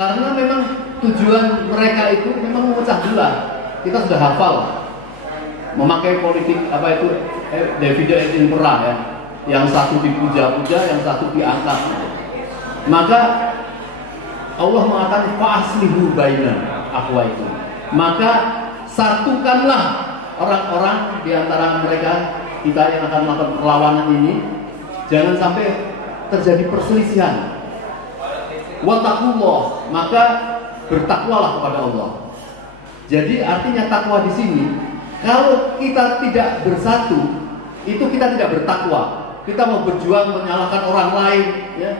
Karena memang tujuan mereka itu memang memecah belah. Kita sudah hafal memakai politik apa itu divide et impera ya. Yang satu dipuja-puja, yang satu diangkat. Maka Allah mengatakan fa'aslihu baina akhwaikum. Maka satukanlah orang-orang di antara mereka kita yang akan melakukan perlawanan ini. Jangan sampai terjadi perselisihan. Wattaqullah, maka bertakwalah kepada Allah. Jadi artinya takwa di sini, kalau kita tidak bersatu, itu kita tidak bertakwa. Kita mau berjuang menyalahkan orang lain, ya,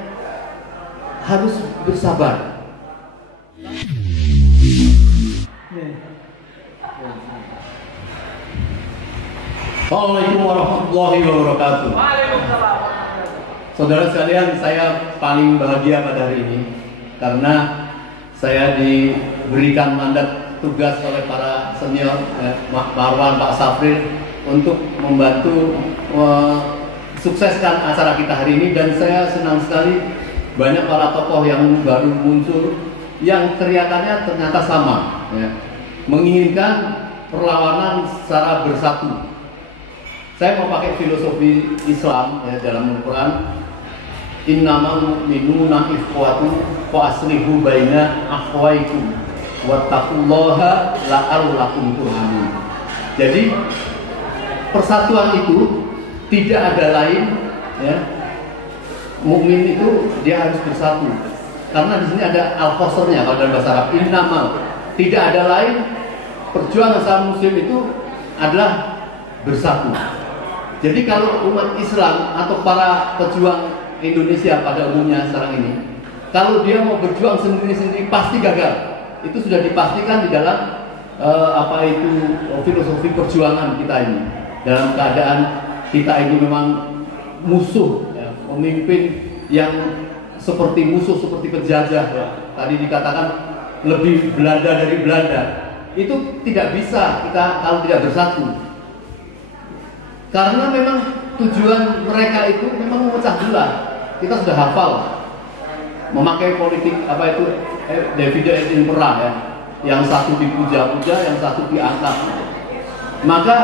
harus bersabar. Assalamualaikum warahmatullahi wabarakatuh. Saudara sekalian, saya paling bahagia pada hari ini karena saya diberikan mandat tugas oleh para senior, Pak Marwan, Pak Safrin, untuk membantu sukseskan acara kita hari ini. Dan saya senang sekali banyak para tokoh yang baru muncul yang teriakannya ternyata sama, ya, menginginkan perlawanan secara bersatu. Saya mau pakai filosofi Islam ya, dalam Al-Quran, innamal mu'minuna ikhwatun fa aslihu baina akhwaikum wattaqullaha la'allakum turhamun. Jadi persatuan itu tidak ada lain, ya. Mukmin itu dia harus bersatu. Karena di sini ada al-qasrnya kalau dalam bahasa Arab, innamal, tidak ada lain, perjuangan sama muslim itu adalah bersatu. Jadi kalau umat Islam atau para pejuang Indonesia pada umumnya sekarang ini, kalau dia mau berjuang sendiri-sendiri pasti gagal. Itu sudah dipastikan di dalam filosofi perjuangan kita ini. Dalam keadaan kita ini memang musuh, ya, pemimpin yang seperti musuh, seperti penjajah, ya. Tadi dikatakan lebih Belanda dari Belanda. Itu tidak bisa kita kalau tidak bersatu. Karena memang tujuan mereka itu memang memecah belah. Kita sudah hafal memakai politik divide et impera ya. Yang satu dipuja-puja, yang satu diangkat. Maka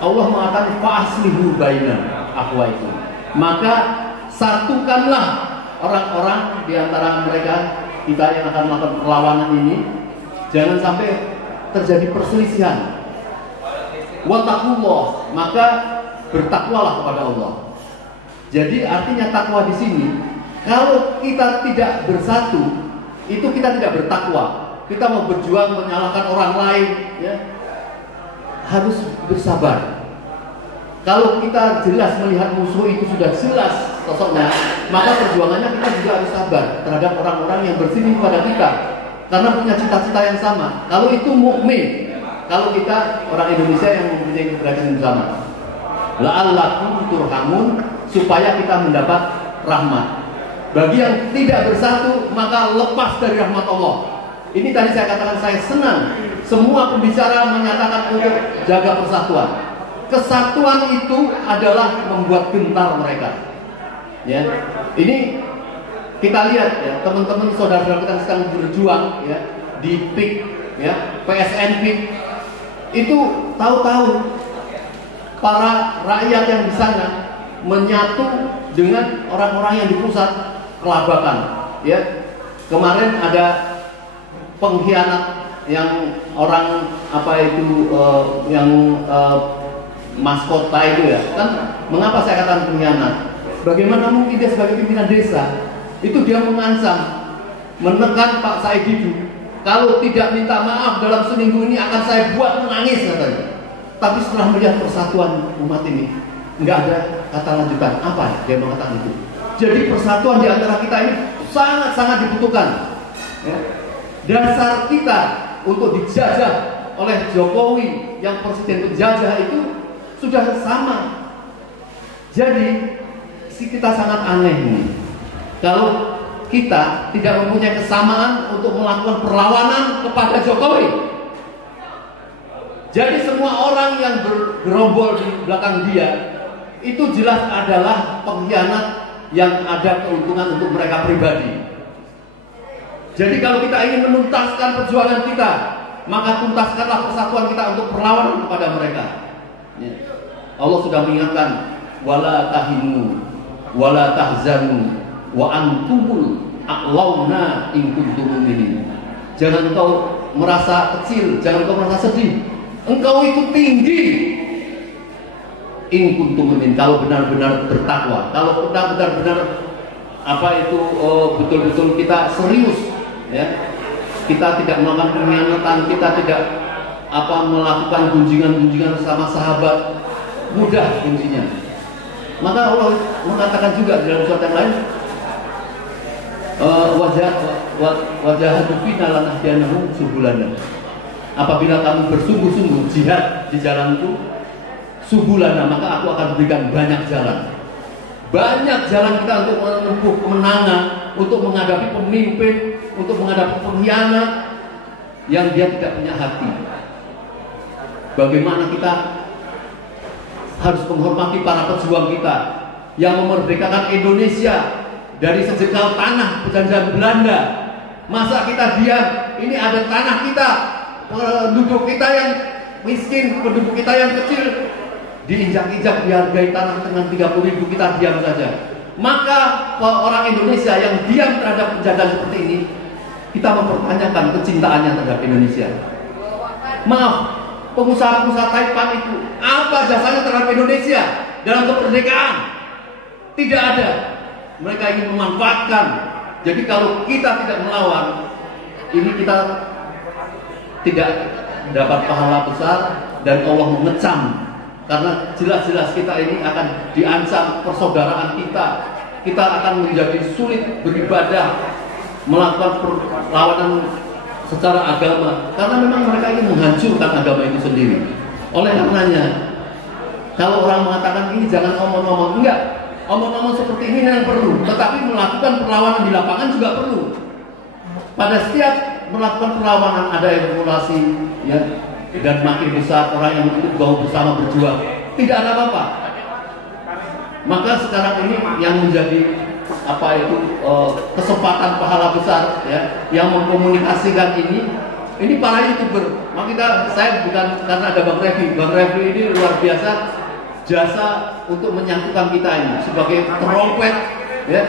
Allah mengatakan fa'aslihu baina akhwaikum. Maka satukanlah orang-orang di antara mereka kita yang akan melakukan perlawanan ini. Jangan sampai terjadi perselisihan. Wattaqullah, maka bertakwalah kepada Allah. Jadi artinya takwa di sini, kalau kita tidak bersatu, itu kita tidak bertakwa. Kita mau berjuang menyalahkan orang lain, ya, harus bersabar. Kalau kita jelas melihat musuh itu sudah jelas sosoknya, maka perjuangannya kita juga harus sabar terhadap orang-orang yang bersini kepada kita, karena punya cita-cita yang sama. Kalau itu mukmin, kalau kita orang Indonesia yang mempunyai keberagaman bersama, la'allakum turhamun, supaya kita mendapat rahmat. Bagi yang tidak bersatu, maka lepas dari rahmat Allah. Ini tadi saya katakan, saya senang semua pembicara menyatakan untuk jaga persatuan. Kesatuan itu adalah membuat gentar mereka. Ya, ini kita lihat ya, teman-teman saudara-saudara kita yang sedang berjuang ya di PIK, ya, PSN PIK. Itu tahu-tahu para rakyat yang di sana menyatu dengan orang-orang yang di pusat kelabakan. Ya, kemarin ada pengkhianat yang orang maskota itu ya kan. Mengapa saya katakan pengkhianat? Bagaimana mungkin dia sebagai pimpinan desa itu dia mengancam, menekan Pak Saididu, kalau tidak minta maaf dalam seminggu ini akan saya buat menangis katanya. Tapi setelah melihat persatuan umat ini, nggak ada kata lanjutan. Apa dia mengatakan itu? Jadi persatuan di antara kita ini sangat-sangat dibutuhkan. Ya. Dasar kita untuk dijajah oleh Jokowi yang presiden penjajah itu sudah sama. Jadi kita sangat aneh nih kalau kita tidak mempunyai kesamaan untuk melakukan perlawanan kepada Jokowi. Jadi semua orang yang bergerombol di belakang dia itu jelas adalah pengkhianat yang ada keuntungan untuk mereka pribadi. Jadi kalau kita ingin menuntaskan perjuangan kita, maka tuntaskanlah persatuan kita untuk perlawanan kepada mereka. Ya. Allah sudah mengingatkan, wala tahinu, wala tahzanu, wa antumul a'launa in kuntum mu'minin. Jangan engkau merasa kecil, jangan engkau merasa sedih. Engkau itu tinggi. In kuntum mu'minin, kalau benar-benar bertakwa, kalau kita benar-benar betul-betul kita serius, ya. Kita tidak melakukan pengkhianatan, kita tidak melakukan gunjingan-gunjingan sama sahabat, mudah kuncinya. Maka Allah mengatakan juga di dalam surat yang lain, wajah fina lanahdiyanahum subulana. Apabila kamu bersungguh-sungguh jihad di jalanku, subulana, maka aku akan berikan banyak jalan. Banyak jalan kita untuk menempuh kemenangan, untuk menghadapi pemimpin, untuk menghadapi pengkhianat yang dia tidak punya hati. Bagaimana kita harus menghormati para pejuang kita yang memerdekakan Indonesia dari sejengkal tanah penjajahan Belanda. Masa kita diam? Ini ada tanah kita, penduduk kita yang miskin, penduduk kita yang kecil, diinjak-injak, dihargai tanah dengan 30.000, kita diam saja. Maka orang Indonesia yang diam terhadap penjajahan seperti ini, kita mempertanyakan kecintaannya terhadap Indonesia. Maaf, pengusaha-pengusaha Taipan itu apa jasanya terhadap Indonesia dalam kemerdekaan? Tidak ada. Mereka ingin memanfaatkan. Jadi kalau kita tidak melawan, ini kita tidak dapat pahala besar dan Allah mengecam. Karena jelas-jelas kita ini akan diancam persaudaraan kita. Kita akan menjadi sulit beribadah, melakukan perlawanan secara agama. Karena memang mereka ingin menghancurkan agama itu sendiri. Oleh karenanya, kalau orang mengatakan ini jangan omong-omong, enggak. Omong-omong seperti ini yang perlu. Tetapi melakukan perlawanan di lapangan juga perlu. Pada setiap melakukan perlawanan ada evaluasi, ya. Dan makin besar orang yang ikut bersama berjuang, tidak ada apa-apa. Maka sekarang ini yang menjadi kesempatan pahala besar, ya, yang mengkomunikasikan ini para YouTuber. Maka saya bukan karena ada Bang Refli ini luar biasa jasa untuk menyatukan kita ini sebagai trompet, ya.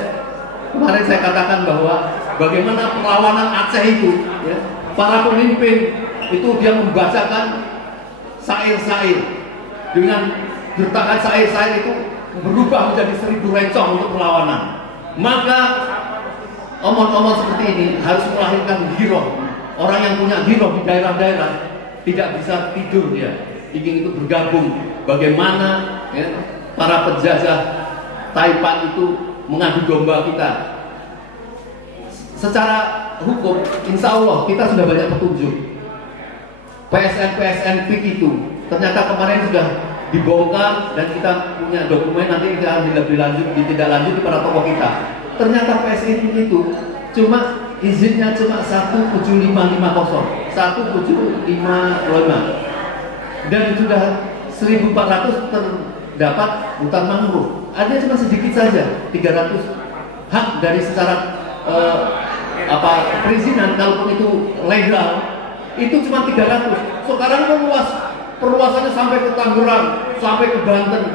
Kemarin saya katakan bahwa bagaimana perlawanan Aceh itu, ya, para pemimpin itu dia membacakan syair-syair dengan gertakan syair-syair itu berubah menjadi 1000 rencong untuk perlawanan. Maka omong-omong seperti ini harus melahirkan giroh. Orang yang punya giroh di daerah-daerah tidak bisa tidur, dia ingin itu bergabung. Bagaimana, ya, para penjajah Taipan itu mengadu domba kita. Secara hukum, insya Allah kita sudah banyak petunjuk. PSN PIK itu ternyata kemarin sudah dibongkar dan kita punya dokumen, nanti kita akan ditindaklanjuti pada tokoh kita. Ternyata PSN itu cuma izinnya cuma 17550, 17525, dan sudah 1400 terdapat hutan mangrove. Ada cuma sedikit saja, 300 hak dari secara perizinan, kalaupun itu legal itu cuma 300. Sekarang perluasannya sampai ke Tangerang, sampai ke Banten.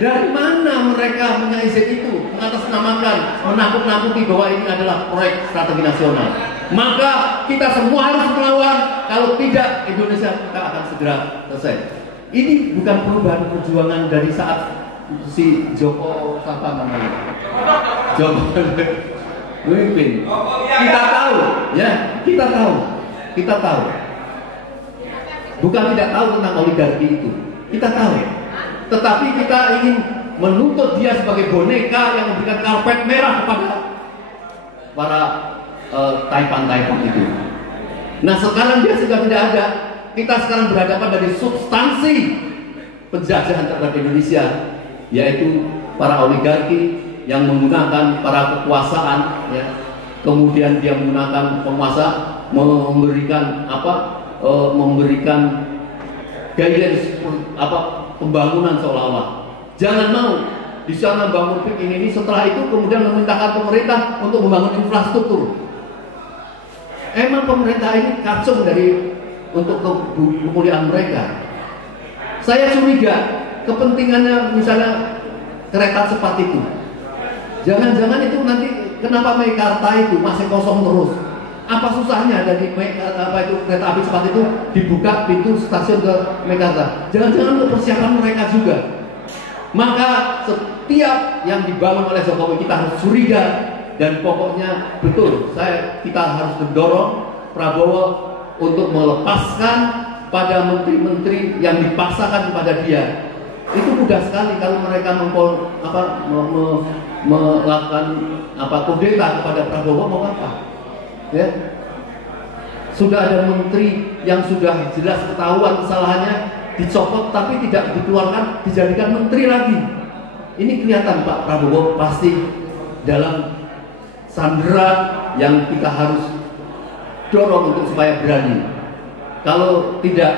Dari mana mereka punya izin itu? Mengatasnamakan, menakut-nakuti bahwa ini adalah proyek strategi nasional. Maka kita semua harus melawan. Kalau tidak, Indonesia kita akan segera selesai. Ini bukan perubahan perjuangan dari saat si Joko siapa namanya? Joko memimpin. Kita tahu, ya, kita tahu. Bukan tidak tahu tentang oligarki itu. Kita tahu. Tetapi kita ingin menuntut dia sebagai boneka yang memberikan karpet merah kepada para Taipan itu. Nah, sekarang dia sudah tidak ada. Kita sekarang berhadapan dari substansi penjajahan terhadap Indonesia, yaitu para oligarki yang menggunakan para kekuasaan, ya. Kemudian dia menggunakan penguasa memberikan guidance pembangunan seolah-olah. Jangan mau di sana bangun PIK ini, setelah itu kemudian memerintahkan pemerintah untuk membangun infrastruktur. Emang pemerintah ini kacung untuk kemuliaan mereka. Saya curiga kepentingannya misalnya kereta cepat itu. Jangan-jangan itu nanti kenapa Meikarta itu masih kosong terus? Apa susahnya dari kereta api cepat itu dibuka pintu stasiun ke Meikarta? Jangan-jangan untuk persiapan mereka juga. Maka setiap yang dibangun oleh Jokowi kita harus curiga, dan pokoknya betul kita harus mendorong Prabowo untuk melepaskan pada menteri-menteri yang dipaksakan kepada dia. Itu mudah sekali kalau mereka melakukan kudeta kepada Prabowo, mau apa? Ya. Sudah ada menteri yang sudah jelas ketahuan kesalahannya dicopot tapi tidak dikeluarkan, dijadikan menteri lagi. Ini kelihatan Pak Prabowo pasti dalam sandera yang kita harus dorong untuk supaya berani. Kalau tidak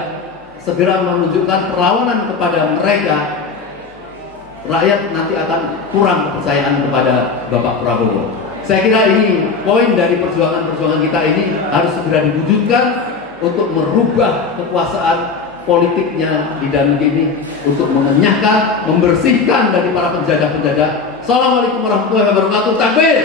segera menunjukkan perlawanan kepada mereka, rakyat nanti akan kurang kepercayaan kepada Bapak Prabowo. Saya kira ini poin dari perjuangan kita ini harus segera diwujudkan untuk merubah kekuasaan politiknya di dalam ini, untuk mengenyahkan, membersihkan dari para penjajah-penjajah. Assalamualaikum warahmatullahi wabarakatuh. Takbir.